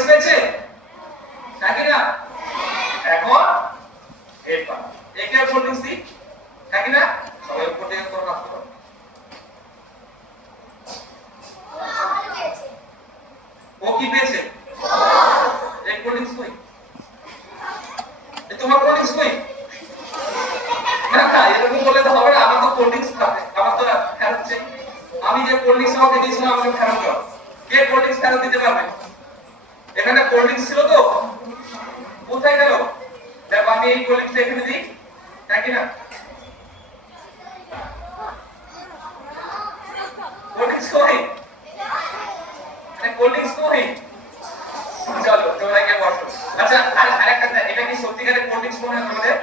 Cold পেয়েছে নাকি না? এখন এরপর একে কোল্ড ড্রিঙ্কস দিই নাকি না? সবাই উপর থেকে করে রাখতে পারো। ও কি পেয়েছে? এক কোল্ড ড্রিঙ্কস কই? তোমার কোল্ড ড্রিঙ্কস কই? না না, এরকম বলে তো হবে না। আমার তো কোল্ড ড্রিঙ্কস খাবে, আমার তো ফেরত চাই। আমি যে কোল্ড ড্রিঙ্কস আমাকে দিয়েছিলাম আমাকে ফেরত দাও। কে কোল্ড ড্রিঙ্কস ফেরত দিতে পারবে? এখানে কোল্ড ড্রিঙ্কস ছিল তো, কোথায় গেল? দেখো আমি এই কোল্ড ড্রিঙ্কসটা এখানে দিই নাকি না? কোল্ড ড্রিঙ্কস কই? কোল্ড ড্রিঙ্কস কই? চলো তোমরা গিয়ে বসো। আচ্ছা আরেকটা কথা, এটা কি সত্যিকারের কোল্ড ড্রিঙ্কস মনে হয় তোমাদের?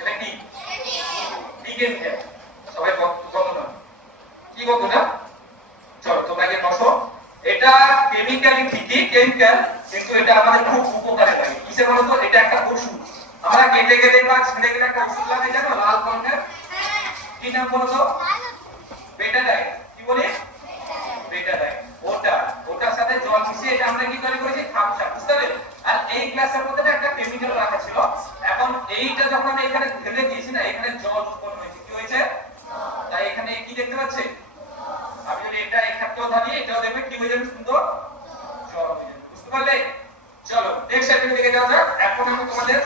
এটা কি? ডিকেন খেয়ে সবাই বলো না, কি বলবো না? চলো তোমরা গিয়ে বসো। এটা কেমিক্যালি ঠিকই কেমিক্যাল, কিন্তু এটা আমাদের খুব উপকারে লাগে। কিসে বলো তো? এটা একটা ওষুধ। আমরা কেটে গেলে বা ছিঁড়ে গেলে একটা ওষুধ লাগে, জানো লাল রঙের, কি নাম বলো তো? বেটাডাইন। কি বলি? বেটাডাইন। ওটার সাথে জল মিশিয়ে এটা আমরা কি করে করেছি? খাপসা, বুঝতে পারলে? আর এই গ্লাসের মধ্যে একটা কেমিক্যাল রাখা ছিল। এখন এইটা যখন আমি এখানে ঢেলে দিয়েছি না, এখানে জল উৎপন্ন হয়েছে। কি হয়েছে? তাই এখানে কি দেখতে পাচ্ছেন? আমি যদি এটা এখানটাও ঢালি, এটাও দেখবে কি হয়ে যাবে? সুন্দর জল হয়ে যাবে। বুঝতে পারলে? চলো নেক্সট অ্যাক্টিভিটি দিকে যাওয়া যাক। এখন আমি তোমাদের